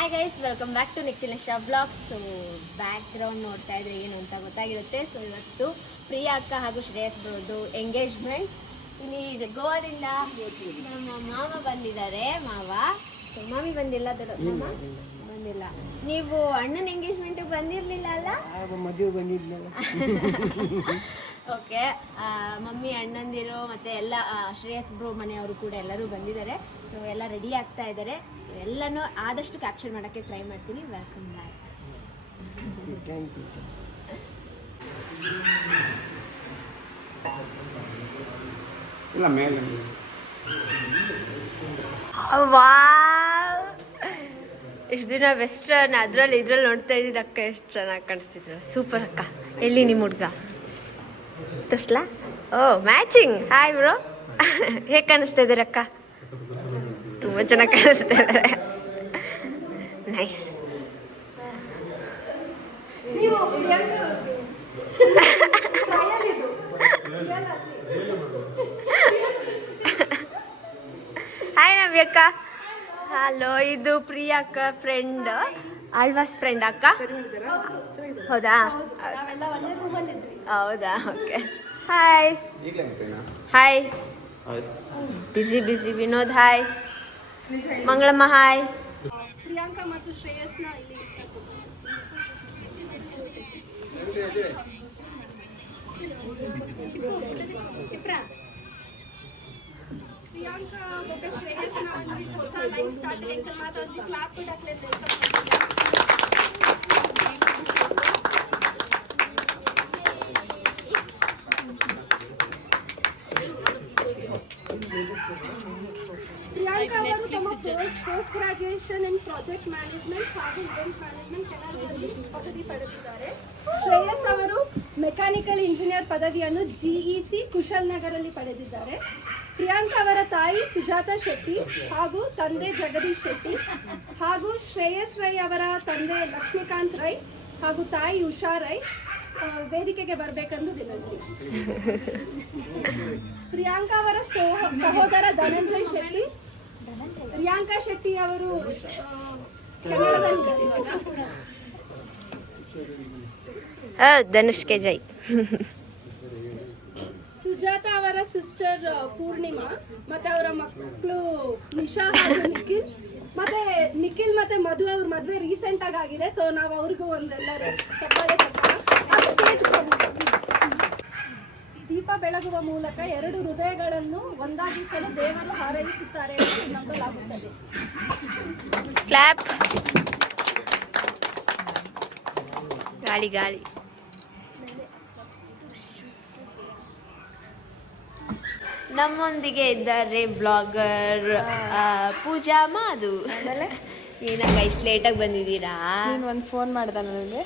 Hi guys, welcome back to Nikhil Nisha blogs. So background ನೋಡ್ತಾ ಇದ್ರೆ ಏನು ಅಂತ ಗೊತ್ತಾಗಿರುತ್ತೆ. ಸೊ ಇವತ್ತು ಪ್ರಿಯಾ ಅಕ್ಕ ಹಾಗೂ ಶ್ರೇಯಸ್ ಬ್ರೋದು ಎಂಗೇಜ್ಮೆಂಟ್. ಇಲ್ಲಿ ಗೋವಾದಿಂದ ನಮ್ಮ ಮಾಮ ಬಂದಿದ್ದಾರೆ. ಸೊ ಮಾಮಿ ಬಂದಿಲ್ಲ, ದೊಡ್ಡ ಮಾಮ ಬಂದಿಲ್ಲ. ನೀವು ಅಣ್ಣನ ಎಂಗೇಜ್ಮೆಂಟಿಗೆ ಬಂದಿರಲಿಲ್ಲ ಅಲ್ಲ? ಮದುವೆ ಬಂದಿದ್ನಲ್ಲ. ಓಕೆ, ಮಮ್ಮಿ ಅಣ್ಣಂದಿರು ಮತ್ತೆ ಎಲ್ಲ ಶ್ರೇಯಸ್ ಬ್ರೋ ಮನೆಯವರು ಕೂಡ ಎಲ್ಲರೂ ಬಂದಿದ್ದಾರೆ. ಸೊ ಎಲ್ಲ ರೆಡಿ ಆಗ್ತಾ ಇದ್ದಾರೆ. ಸೊ ಎಲ್ಲನೂ ಆದಷ್ಟು ಕ್ಯಾಪ್ಚರ್ ಮಾಡೋಕ್ಕೆ ಟ್ರೈ ಮಾಡ್ತೀನಿ. Welcome back. Thank you. ಇಲ್ಲ ಮೇಲೆ ಇಷ್ಟು ದಿನ ವೆಸ್ಟರ್ನ್ ಇದ್ರಲ್ಲಿ ನೋಡ್ತಾ ಇದ್ದಿದ್ದು ಅಕ್ಕ ಎಷ್ಟು ಚೆನ್ನಾಗಿ ಕಾಣಿಸ್ತಿದ್ರು. ಸೂಪರ್ ಅಕ್ಕ. ಎಲ್ಲಿ ನಿಮ್ಮ ಹುಡುಗ ತೋರ್ಸ್ಲಾ? ಓ ಮ್ಯಾಚಿಂಗ್. ಹಾಯ್ ಬ್ರೋ, ಹೇಗೆ ಕಾಣಿಸ್ತಾ ಇದ್ದೀರ ಅಕ್ಕ? ತುಂಬ ಚೆನ್ನಾಗಿ ಕಾಣಿಸ್ತಾ ಇದ್ದಾರೆ. ನೈಸ್. ಹಾಯ್ ನವ್ಯಕ್ಕ. ಹಲೋ, ಇದು ಪ್ರಿಯಾ ಅಕ್ಕ ಫ್ರೆಂಡ್, ಆಳ್ವಾಸ್ ಫ್ರೆಂಡ್ ಅಕ್ಕ. ಹೌದಾ? ಹೌದಾ, ಓಕೆ. Hi hi. ಬಿಸಿ ವಿನೋದ್ ಹಾಯ್. ಮಂಗಳಮ್ಮ ಹಾಯ್. ಪ್ರಿಯಾಂಕಾ ಮತ್ತು ಶ್ರೇಯಸ್ನ ಇಲ್ಲಿ ಪ್ರಿಯಾಂಕಾ ಮತ್ತು ಶ್ರೇಯಸ್ನ ಒಂಜಿ ಹೊಸ ಲೈಫ್ ಸ್ಟಾರ್ಟ್ ಎಂಕಲ್ ಮಾತ ಒಂಜಿ ಕ್ಲಾಪ್ ಕೊಡಕ್ಲೆ ಪ್ರಿಯಾಂಕಾ ಅವರು ತಮ್ಮ ಪೋಸ್ಟ್ ಗ್ರಾಜುಯೇಷನ್ ಇನ್ ಪ್ರಾಜೆಕ್ಟ್ ಮ್ಯಾನೇಜ್ಮೆಂಟ್ ಹಾಗೂ ಇವೆಂಟ್ ಮ್ಯಾನೇಜ್ಮೆಂಟ್ ಕೆನಡಾದಲ್ಲಿ ಪದವಿ ಪಡೆದಿದ್ದಾರೆ. ಶ್ರೇಯಸ್ ಅವರು ಮೆಕ್ಯಾನಿಕಲ್ ಇಂಜಿನಿಯರ್ ಪದವಿಯನ್ನು GEC ಕುಶಲ್ನಗರಲ್ಲಿ ಪಡೆದಿದ್ದಾರೆ. ಪ್ರಿಯಾಂಕಾ ಅವರ ತಾಯಿ ಸುಜಾತಾ ಶೆಟ್ಟಿ ಹಾಗೂ ತಂದೆ ಜಗದೀಶ್ ಶೆಟ್ಟಿ ಹಾಗೂ ಶ್ರೇಯಸ್ ರೈ ಅವರ ತಂದೆ ಲಕ್ಷ್ಮೀಕಾಂತ್ ರೈ ಹಾಗೂ ತಾಯಿ ಉಷಾ ರೈ ವೇದಿಕೆಗೆ ಬರಬೇಕೆಂದು ವಿನಂತಿ. ಪ್ರಿಯಾಂಕಾ ಅವರ ಸಹೋದರ ಧನಂಜಯ್ ಶೆಟ್ಟಿ, ಪ್ರಿಯಾಂಕಾ ಶೆಟ್ಟಿ ಅವರು ಕೆನಡಾದಲ್ಲಿ. ಧನುಷ್ಗೆ ಜೈ. ಸುಜಾತಾ ಅವರ ಸಿಸ್ಟರ್ ಪೂರ್ಣಿಮಾ ಮತ್ತೆ ಅವರ ಮಕ್ಕಳು ನಿಶಾ ಹಾಗೂ ನಿಖಿಲ್. ಮತ್ತೆ ನಿಖಿಲ್ ಮತ್ತೆ ಮಧು ಅವ್ರ ಮದುವೆ ರೀಸೆಂಟ್ ಆಗಿದೆ. ಸೊ ನಾವು ಅವ್ರಿಗೂ ಒಂದೆಲ್ಲರೂ ದೀಪ ಬೆಳಗುವ ಮೂಲಕ ಎರಡು ಹೃದಯಗಳನ್ನು ಒಂದಾಗಿಸಲು ದೇವರು ಹಾರೈಸುತ್ತಾರೆ ಎಂದು ನಂಬಲಾಗುತ್ತದೆ. ಕ್ಲಾಪ್. ಗಾಳಿ ಗಾಳಿ. ನಮ್ಮೊಂದಿಗೆ ಇದ್ದಾರೆ ಬ್ಲಾಗರ್ ಪೂಜಾ ಮಾಧು. ಏನಕ್ಕ ಇಷ್ಟು ಲೇಟಾಗಿ ಬಂದಿದ್ದೀರಾ? ನೀನು ಒಂದು ಫೋನ್ ಮಾಡ್ದ ನನಗೆ.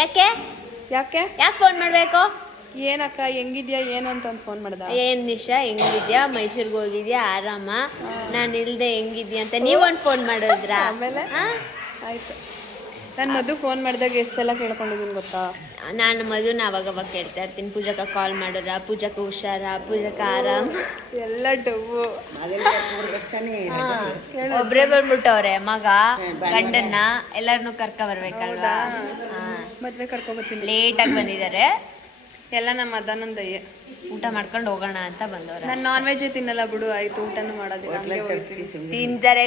ಯಾಕೆ ಯಾಕೆ ಫೋನ್ ಮಾಡಬೇಕು? ಏನಕ್ಕ ಹೆಂಗಿದ್ಯಾ ಏನು ಅಂತ ಒಂದು ಫೋನ್ ಮಾಡ್ದ. ಏನ್ ನಿಶಾ ಹೆಂಗಿದ್ಯಾ? ಮೈಸೂರಿಗೆ ಹೋಗಿದ್ಯಾ? ಆರಾಮ? ನಾನು ಇಲ್ದೆ ಹೆಂಗಿದ್ಯಾ ಅಂತ ನೀವೊಂದು ಫೋನ್ ಮಾಡಿದ್ರ? ಆಮೇಲೆ ಆಯ್ತು. ನಾನು ಮಧು ಫೋನ್ ಮಾಡಿದಾಗ ಎಷ್ಟೆಲ್ಲ ಕೇಳ್ಕೊಂಡಿದ್ದೀನಿ ಗೊತ್ತಾ? ನಾನು ಮಧುನ ಅವಾಗ ಕೇಳ್ತಾ ಇರ್ತೀನಿ. ಪೂಜಾಕ ಕಾಲ್ ಮಾಡೋರ, ಪೂಜಾಕ ಹುಷಾರ, ಪೂಜಾಕ ಆರಾಮ್, ಎಲ್ಲ ಡವ್ವು. ಒಬ್ರೇ ಬಂದ್ಬಿಟ್ಟವ್ರೆ ಮಗ ಗಂಡನ್ನ ಎಲ್ಲರನ್ನು ಕರ್ಕ ಬರ್ಬೇಕಲ್ವಾ? ಮದ್ವೆ ಕರ್ಕೊಬತ್ತೀನಿ. ಲೇಟಾಗಿ ಬಂದಿದ್ದಾರೆ. ಎಲ್ಲ ನಮ್ಮ ಮದನಂದಯ್ಯ. ಊಟ ಮಾಡ್ಕೊಂಡು ಹೋಗೋಣ ಅಂತ ಬಂದವ್ರೆ. ನಾನು ನಾನ್ ವೆಜ್ ತಿನ್ನಲ್ಲ ಬಿಡು. ಆಯ್ತು, ಊಟನೂ ಮಾಡೋದಿಲ್ಲ. ತಿಂತಾರೆ.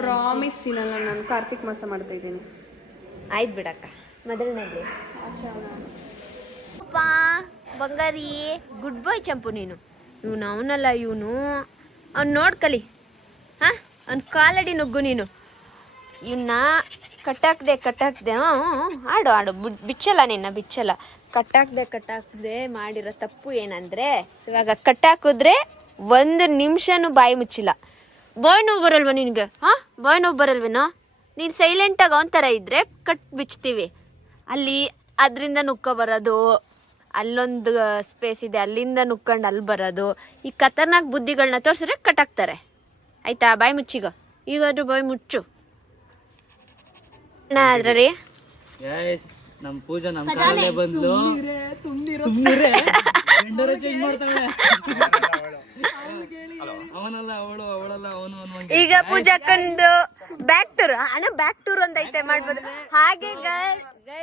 ಪ್ರಾಮಿಸ್ ತಿನ್ನಲ್ಲ ನಾನು. ಕಾರ್ತಿಕ್ ಮಾಸ ಮಾಡ್ತಾ ಇದ್ದೀನಿ. ಆಯ್ತು ಬಿಡಕ್ಕ. ಮೊದಲನೇದು ಅಪ್ಪ ಬಂಗಾರಿ, ಗುಡ್ ಬಾಯ್ ಚಂಪು. ನೀನು ಇವನು ಅವನಲ್ಲ, ಇವನು ಅವ್ನು ನೋಡ್ಕಲಿ. ಹಾಂ, ಅವ್ನ ಕಾಲಡಿ ನುಗ್ಗು ನೀನು. ಇವನ್ನ ಕಟ್ಟಾಕ್ದೆ ಆಡು ಬಿಚ್ಚಲ್ಲ, ನಿನ್ನ ಬಿಚ್ಚಲ್ಲ. ಕಟ್ಟಾಕ್ದೆ ಮಾಡಿರೋ ತಪ್ಪು ಏನಂದರೆ, ಇವಾಗ ಕಟ್ಟಾಕಿದ್ರೆ 1 ನಿಮಿಷನೂ ಬಾಯಿ ಮುಚ್ಚಿಲ್ಲ. ಬಾಯ್ ನೋವು ಬರಲ್ವ ನಿನಗೆ? ಹಾಂ, ಬಾಯ್ ನೋವು ಬರಲ್ವೇನೋ? ನೀನು ಸೈಲೆಂಟಾಗಿ ಅವನ ಥರ ಇದ್ದರೆ ಕಟ್ ಬಿಚ್ತೀವಿ. ಅಲ್ಲಿ ಅದರಿಂದ ನುಕ್ಕೊ ಬರೋದು, ಅಲ್ಲೊಂದು ಸ್ಪೇಸ್ ಇದೆ ಅಲ್ಲಿಂದ ನುಕ್ಕೊಂಡು ಅಲ್ಲಿ ಬರೋದು. ಈ ಖತರ್ನಾಕ್ ಬುದ್ಧಿಗಳನ್ನ ತೋರಿಸಿದ್ರೆ ಕಟ್ಟಾಕ್ತಾರೆ. ಆಯ್ತಾ? ಬಾಯಿ ಮುಚ್ಚಿಗ. ಈಗಾದ್ರೂ ಬಾಯಿ ಮುಚ್ಚು. ಅದ್ರಿ ನಮ್ ಪೂಜಾ ನಮ್ ಕಾಲಲ್ಲೇ ಬಂದ್ಲು. ಅವನಲ್ಲ ಅವಳು ಅವಳಲ್ಲ ಅವನು ಈಗ ಪೂಜಾಕಂದು ಬ್ಯಾಕ್ ಟೂರ್ ಅಣ್ಣ ಬ್ಯಾಕ್ ಟೂರ್ ಅಂತ ಐತೆ ಮಾಡ್ಬೋದು ಹಾಗೆ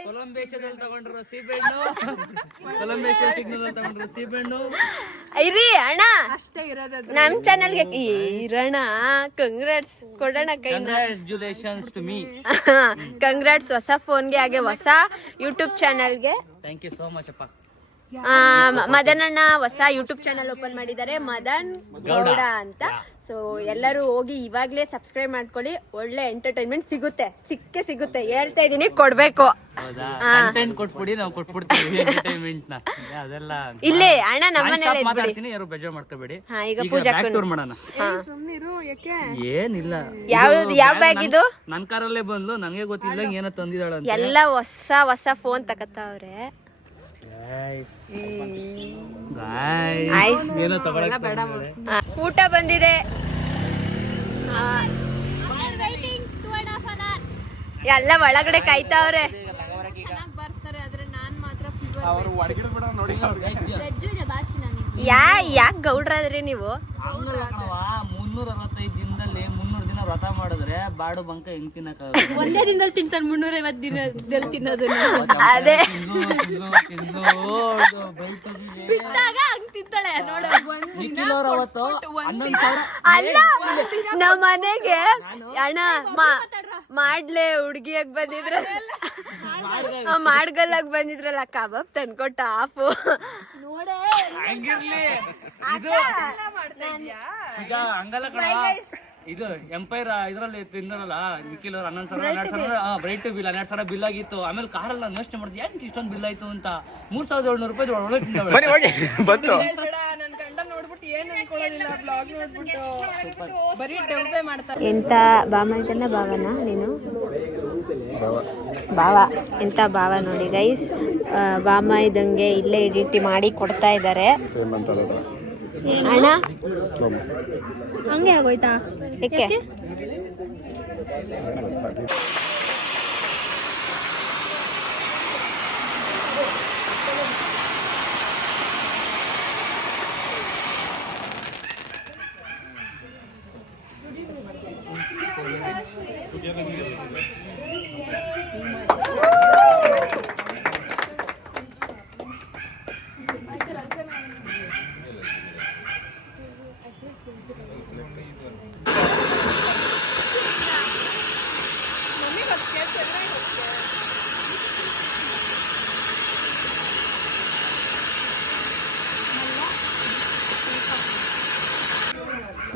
ಕೊಲಂಬೇಶದಲ್ಲಿ ತಗೊಂಡ್ರು ಸೀಬೆಣ್ಣು ಕೊಲಂಬೇಶ ಸಿಗ್ನಲ್ ತಗೊಂಡ್ರು ಸೀಬೆಣ್ಣು ಇರಿ ಅಣ್ಣ ಅಷ್ಟೇ ಇರೋದು ನಮ್ ಚಾನಲ್ಗೆ ಇರೋಣ ಕಂಗ್ರಾಟ್ಸ್ ಕೊಡೋಣ ಕೈನ ಕಂಗ್ರ್ಯಾಚುಲೇಷನ್ಸ್ ಟು ಮೀ ಕಂಗ್ರಾಟ್ಸ್ ಹೊಸ ಫೋನ್ಗೆ ಹಾಗೆ ಹೊಸ ಯೂಟ್ಯೂಬ್ ಚಾನಲ್ಗೆ ಥ್ಯಾಂಕ್ ಯು ಸೋ ಮಚ್ ಅಪ್ಪ. ಮದನ್ ಅಣ್ಣ ಹೊಸ ಯೂಟ್ಯೂಬ್ ಚಾನಲ್ ಓಪನ್ ಮಾಡಿದ್ದಾರೆ ಮದನ್ ಗೌಡ ಅಂತ. ಸೊ ಎಲ್ಲರೂ ಹೋಗಿ ಇವಾಗ್ಲೇ ಸಬ್ಸ್ಕ್ರೈಬ್ ಮಾಡ್ಕೊಳ್ಳಿ. ಒಳ್ಳೆ ಎಂಟರ್ಟೈನ್ಮೆಂಟ್ ಸಿಗುತ್ತೆ ಹೇಳ್ತಾ ಇದೀನಿ, ಕೊಡ್ಬೇಕು. ಹೌದಾ ಕಂಟೆಂಟ್ ಕೊಟ್ಬಿಡಿ, ನಾವು ಕೊಟ್ಬಿಡ್ತೀವಿ ಎಂಟರ್ಟೈನ್ಮೆಂಟ್ ನ. ಅದೆಲ್ಲ ಇಲ್ಲೇ ಅಣ್ಣ ನಮ್ಮನೇಲಿ ಮಾತಾಡ್ತೀನಿ, ಯಾರು ಬೇಜಾರ್ ಮಾಡ್ಕೋಬೇಡಿ. ಈಗ ಪೂಜಾ ಟೂರ್ ಮಾಡೋಣ. ಏನಿಲ್ಲ, ಯಾವ ಬ್ಯಾಗ್ ಇದು? ನನ್ ಕಾರಲ್ಲೇ ಬಂದು ನನಗೆ ಗೊತ್ತಿಲ್ಲ ಏನೋ ತಂದಿದ್ದಾಳ ಅಂತ. ಎಲ್ಲ ಹೊಸ ಫೋನ್ ತಗತ್ತವ್ರೆ. ಏನೋ ತಗೊಳಕ್ ಊಟ ಬಂದಿದೆ. ಎಲ್ಲ ಒಳಗಡೆ ಕಾಯ್ತಾವ್ರೆ. ಯಾಕೆ ಗೌಡ್ರಾದ್ರಿ ನೀವು? 365 ದಿನದಲ್ಲಿ 300 ದಿನ ವ್ರತ ಮಾಡಿದ್ರೆ ಬಾಡು ಬಂಕ ಹೆಂಗ್ ತಿನ್ನಕ್ಕಾಗುತ್ತೆ? ಒಂದೇ ದಿನದಲ್ಲಿ ತಿಂತಾನೆ 350 ದಿನದಲ್ಲಿ ತಿನ್ನೋದು. ಅದೇ ತಿಂತಾಳೆ ನೋಡು. ಅಲ್ಲ ನಮ್ಮ ಮನೆಗೆ ಅಣ್ಣ ಮಾಡ್ಲೆ ಹುಡ್ಗಿಯಾಗ ಮಾಡ್ಗಲ್ಲಾಗ ಬಂದಿದ್ರಲ್ಲ ಕಬಾಬ್ ತಂದ್ಕೊಟ್ಟ ಆಫು ನೋಡೇ. ಹಂಗಲ್ಲ ಕಣ, ಇದು ಎಂಪೈರ್ ಇದ್ರಲ್ಲಿ ತಿಂದ್ರಲ್ಲ ನಿಖಿಲ್ ಅವ್ರು 11,000 ಬ್ರೈಟ್ ಬಿಲ್ 12,000 ಬಿಲ್ ಆಗಿತ್ತು. ಆಮೇಲೆ ಕಾರಲ್ಲಿ ನಾನು ಯೋಚನೆ ಮಾಡಿದೆ ಯಾಕೆ ಇಷ್ಟೊಂದು ಬಿಲ್ ಆಯ್ತು ಅಂತ. 3,700 ರೂಪಾಯಿ ಒಳಗೆ ಬಂತು. ನನ್ ಗಂಡ ನೋಡ್ಬಿಟ್ಟು ಏನ್ ಅನ್ಕೊಳ್ಳೋದಿಲ್ಲ, ಬ್ಲಾಗ್ ನೋಡ್ಬಿಟ್ಟು ಬರೀ ಡೌಬೆ ಮಾಡ್ತಾರೆ. ಎಂತ ಬಾಮ ಇದನ್ನ ಭಾವನ ನೀನು ಭಾವ ಎಂತ ಭಾವ ನೋಡಿ ಗೈಸ್. ಬಾಮ ಇದಂಗೆ ಇಲ್ಲೇ ಎಡಿಟ್ ಮಾಡಿ ಕೊಡ್ತಾ ಇದ್ದಾರೆ. ಅಣ್ಣ ಹಂಗೆ ಆಗೋಯ್ತಾ? ಏಕೆ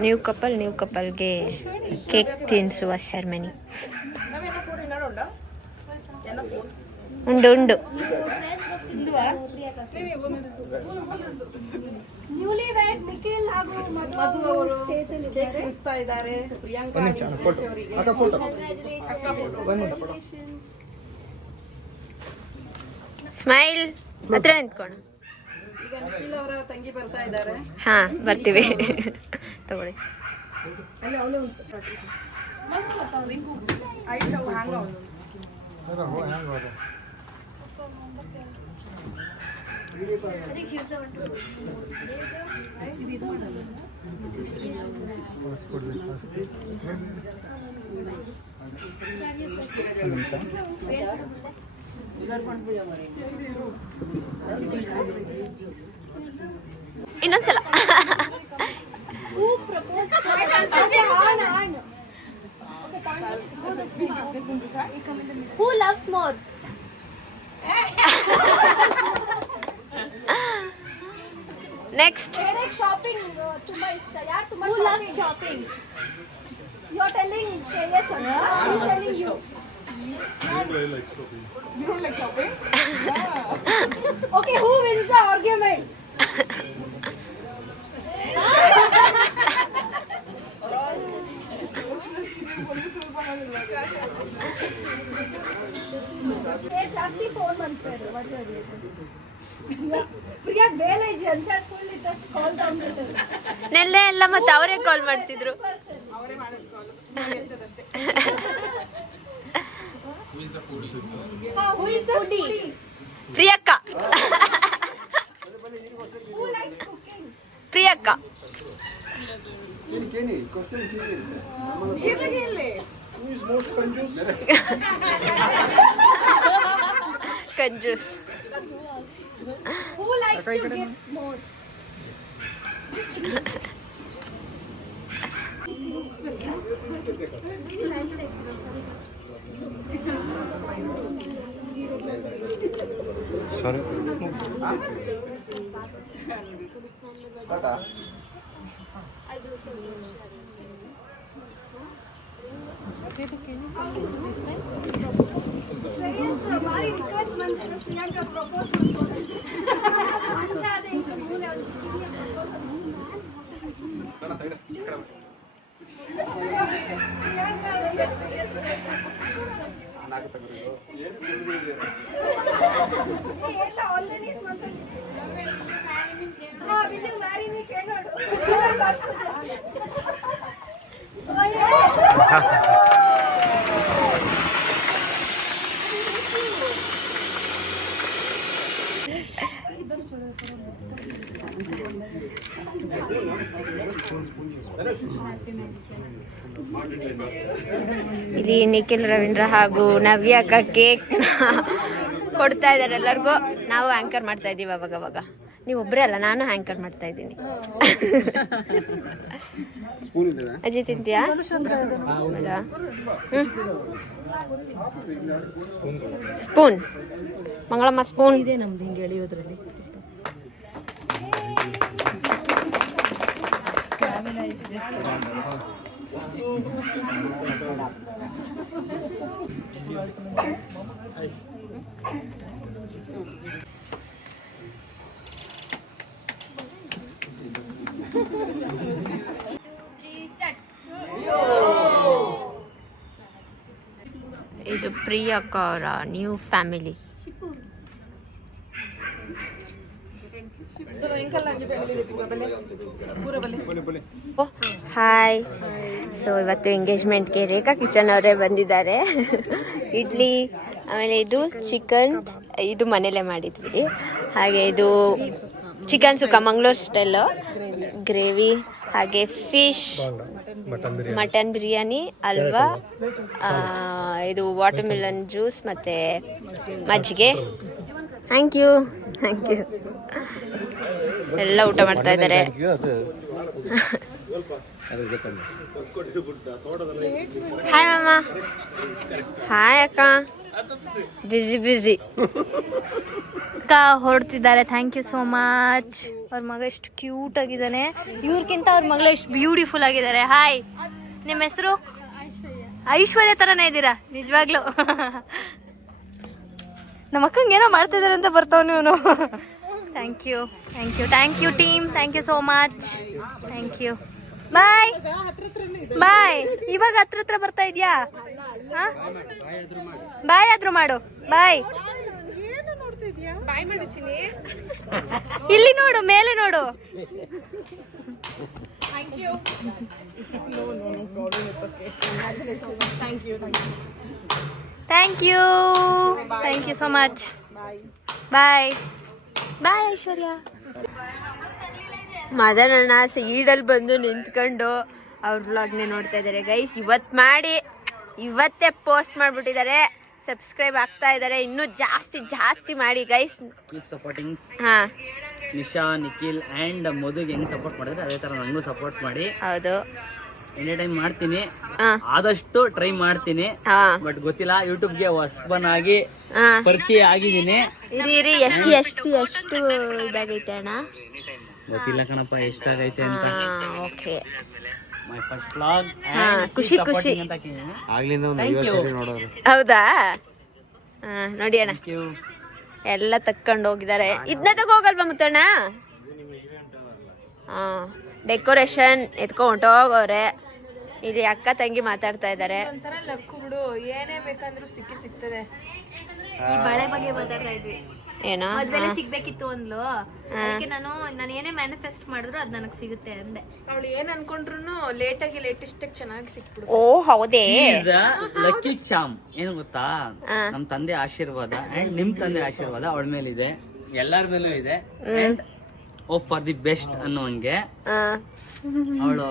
ನ್ಯೂ ಕಪಲ್ಗೆ ಕೇಕ್ ತಿನ್ನಿಸುವ ಸೆರೆಮನಿ ಉಂಡು. ನ್ಯೂಲಿ ವೆಡ್ ನಿಖಿಲ್ ಹಾಗೂ ಮಧು ಅವರು ಸ್ಟೇಜ್ ಅಲ್ಲಿ ಇದ್ದಾರೆ. ಸ್ಮೈಲ್ ಹತ್ರ ನಿಂತ್ಕೊಂಡು. ಹಾ ಬರ್ತೀವಿ ತಗೊಳ್ಳಿ. ಇನ್ನೊಂದ್ಸಲ Who loves more? Next. Shopping ತುಂಬಾ ಇಷ್ಟ. ಯಾರು ತುಂಬಾ Who loves shopping? You are telling Shreyas and he is telling you. You don't like shopping? Yeah. Okay, who wins the argument? ಜಾಸ್ತಿ ಫೋನ್ ಮಾಡ್ತಾರೆ. ಪ್ರಿಯಾ ಬೇಲೆ ಜನ್ಸರ್ ಫುಲ್ ಇದ್ದ ಕಾಲ್ ತಗೊಂಡಿದ್ದಾರೆ. ನೆನ್ನೆ ಎಲ್ಲ ಮತ್ತೆ ಅವರೇ ಕಾಲ್ ಮಾಡ್ತಿದ್ರು. ಅವರೇ ಮಾಡೋದು ಕಾಲ್. Who is the foodie? ಪ್ರಿಯಕ್ಕ. Who likes cooking? ಪ್ರಿಯಕ್ಕ. ಕಂಜೂಸ್. Who likes to give more? Shreyas ಭಾರಿ ರಿಕ್ವೆಸ್ಟ್ ಬಂದಿದ್ದು ಪ್ರಿಯಾಂಕಾ ಪ್ರಪೋಸ್ ಮಾಡ್ಕೊಂಡು ಅಂಚಾದೆ ಇಂಕ ಮೂಲೆ ಒಂದು ಪ್ರಿಯಾಂಕಾ ಅವರಿಗೆ ಶ್ರೇಯಸ್ ಎಲ್ಲ already will you marry me ಕೇಳೋಡು ಇಲ್ಲಿ ನಿಖಿಲ್ ರವೀಂದ್ರ ಹಾಗೂ ನವ್ಯ ಅಕ್ಕ ಕೇಕ್ ಕೊಡ್ತಾ ಇದ್ದಾರೆ ಎಲ್ಲರಿಗೂ. ನಾವು ಆಂಕರ್ ಮಾಡ್ತಾ ಇದ್ದೀವಿ ಅವಾಗ. ನೀವು ಒಬ್ಬರೇ ಅಲ್ಲ, ನಾನು ಆಂಕರ್ ಮಾಡ್ತಾ ಇದ್ದೀನಿ. ಅಜ್ಜಿ ತಿಂತೀಯಾ? ಸ್ಪೂನ್ ಮಂಗಳಮ್ಮ, ಸ್ಪೂನ್ ಇದೆ ನಮ್ದು ಹಿಂಗೆ ಎಳೆಯೋದ್ರಲ್ಲಿ. ಇದು ಪ್ರಿಯಕ್ಕ ಅವರ ನ್ಯೂ ಫ್ಯಾಮಿಲಿ. ಹಾಯ್. ಸೊ ಇವತ್ತು ಎಂಗೇಜ್ಮೆಂಟ್ಗೆ ರೇಖಾ ಕಿಚನ್ ಅವರೇ ಬಂದಿದ್ದಾರೆ. ಇಡ್ಲಿ, ಆಮೇಲೆ ಇದು ಚಿಕನ್, ಇದು ಮನೇಲೆ ಮಾಡಿದ್ವಿ. ಹಾಗೆ ಇದು chicken sukka Mangaluru style gravy, ಹಾಗೆ ಫಿಶ್, ಮಟನ್ ಬಿರಿಯಾನಿ, ಅಲ್ವಾ, ಇದು ವಾಟರ್ ಮೆಲನ್ ಜ್ಯೂಸ್ ಮತ್ತು ಮಜ್ಜಿಗೆ. Thank you. ಎಲ್ಲ ಊಟ ಮಾಡ್ತಾ ಇದ್ದಾರೆ. ಹಾಯ್ ಮಾಮ. ಹಾಯ್ ಅಕ್ಕ. ಬಿಸಿ ಅಕ್ಕ ಹೊರಡ್ತಿದ್ದಾರೆ. Thank you so much. ಅವ್ರ ಮಗ ಎಷ್ಟು ಕ್ಯೂಟ್ ಆಗಿದ್ದಾನೆ. ಇವ್ರಿಗಿಂತ ಅವ್ರ ಮಗಳು ಎಷ್ಟು ಬ್ಯೂಟಿಫುಲ್ ಆಗಿದ್ದಾರೆ. ಹಾಯ್, ನಿಮ್ಮ ಹೆಸರು? ಐಶ್ವರ್ಯ ಥರನೇ ಇದ್ದೀರಾ ನಿಜವಾಗ್ಲೂ. ನಮ್ಮ ಅಕ್ಕಂಗೆ ಏನೋ ಮಾಡ್ತಿದ್ದಾರೆ ಅಂತ ಬರ್ತಾವ ಇವನು. Thank you team. Thank you so much. Thank you. Bye. ಇವಾಗ ಹತ್ರ ಬರ್ತಾ ಇದೆಯಾ? ಬಾಯ್ ಆದ್ರೂ ಮಾಡು. ಬಾಯ್. ಇಲ್ಲಿ ನೋಡು, ಮೇಲೆ ನೋಡು. Thank you so much. Bye Aishwarya. ಮದನಣ್ಣ ಸೀಡಲ್ಲಿ ಬಂದು ನಿಂತ್ಕೊಂಡು ಅವ್ರ ವ್ಲಾಗ್ನೇ ನೋಡ್ತಾ ಇದ್ದಾರೆ ಗೈಸ್. ಇವತ್ತೇ ಪೋಸ್ಟ್ ಮಾಡ್ಬಿಟ್ಟಿದ್ದಾರೆ. ಸಬ್ಸ್ಕ್ರೈಬ್ ಆಗ್ತಾ ಇದ್ದಾರೆ. ಇನ್ನೂ ಜಾಸ್ತಿ ಮಾಡಿ ಗೈಸ್. Keep supporting. ಹಾ, ನಿಶಾ, ನಿಖಿಲ್ ಅಂಡ್ ಮಧುಗೆ ಹೆಂಗ್ ಸಪೋರ್ಟ್ ಮಾಡಿದ್ರೆ ಅದೇ ತರ ನಂಗೂ ಸಪೋರ್ಟ್ ಮಾಡಿ. ಹೌದು, ಎನಿ ಟೈಮ್ ಮಾಡ್ತೀನಿ, ಆದಷ್ಟು ಟ್ರೈ ಮಾಡ್ತೀನಿ. ಬಟ್ ಗೊತ್ತಿಲ್ಲ, ಯೂಟ್ಯೂಬ್ಗೆ ಹೊಸಬನಾಗಿ ಪರಿಚಯ ಆಗಿದ್ದೀನಿ. ಇರಿ ಎಷ್ಟು ಇದಾಗೈತೆ ಅಣ್ಣ? ಗೊತ್ತಿಲ್ಲ ಕಣಪ್ಪ ಎಷ್ಟಾಗೈತೆ ಅಂತ. Okay, my first vlog. ಖುಷಿ ಹೌದಾ? ನೋಡಿ ಅಣ್ಣ, ಎಲ್ಲ ತಕ್ಕೊಂಡು ಹೋಗಿದ್ದಾರೆ. ಇದನ್ನ ತಗೋಗಲ್ವಾ ಮುತ್ತಣ್ಣ? ಡೆಕೋರೇಷನ್ ಎತ್ಕೊಂಡು ಹೊಂಟೋಗವ್ರೆ. ಇಲ್ಲಿ ಅಕ್ಕ ತಂಗಿ ಮಾತಾಡ್ತಾ ಇದ್ದಾರೆ. ಏನೇ ಬೇಕಂದ್ರೂ ಸಿಗ್ತದೆ. ಈ ಬಳೆ ಬಗ್ಗೆ ಮಾತಾಡ್ತಾ ಇದ್ವಿ. ಏನೋ ಮದ್ವೆಲೆ ಸಿಗ್ಬೇಕಿತ್ತು ಅಂದ್ಲು. ಅದಕ್ಕೆ ನಾನು ಏನೇ ಮ್ಯಾನಿಫೆಸ್ಟ್ ಮಾಡಿದ್ರು ಅದ್ ನನಗ್ ಸಿಗುತ್ತೆ ಅಂದೆ. ಅವಳು ಏನ್ ಅನ್ಕೊಂಡ್ರು ಲೇಟೆಸ್ಟ್ ಚೆನ್ನಾಗಿ ಸಿಕ್ಬಿಡು. ಓ ಹೌದೇ? ಲಕ್ಕಿ ಚಾಮ್ ಏನು ಗೊತ್ತಾ, ನಮ್ ತಂದೆ ಆಶೀರ್ವಾದ ಅಂಡ್ ನಿಮ್ ತಂದೆ ಆಶೀರ್ವಾದ ಅವಳ ಮೇಲೆ ಇದೆ, ಎಲ್ಲರ ಮೇಲೂ ಇದೆ. And oh for the best ಅನ್ನೋಂಗೆ ಅವಳು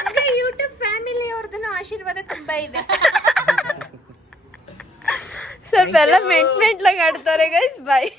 ಅಂದ್ರೆ ಯೂಟ್ಯೂಬ್ ಫ್ಯಾಮಿಲಿ ಅವ್ರದ್ದು ಆಶೀರ್ವಾದ ತುಂಬಾ ಇದೆ. ಸ್ವಲ್ಪ ಎಲ್ಲ ಮೆಂಟ್ಲಾಗಿ ಆಡ್ತಾರೆ ಗೈಸ್. ಬಾಯ್.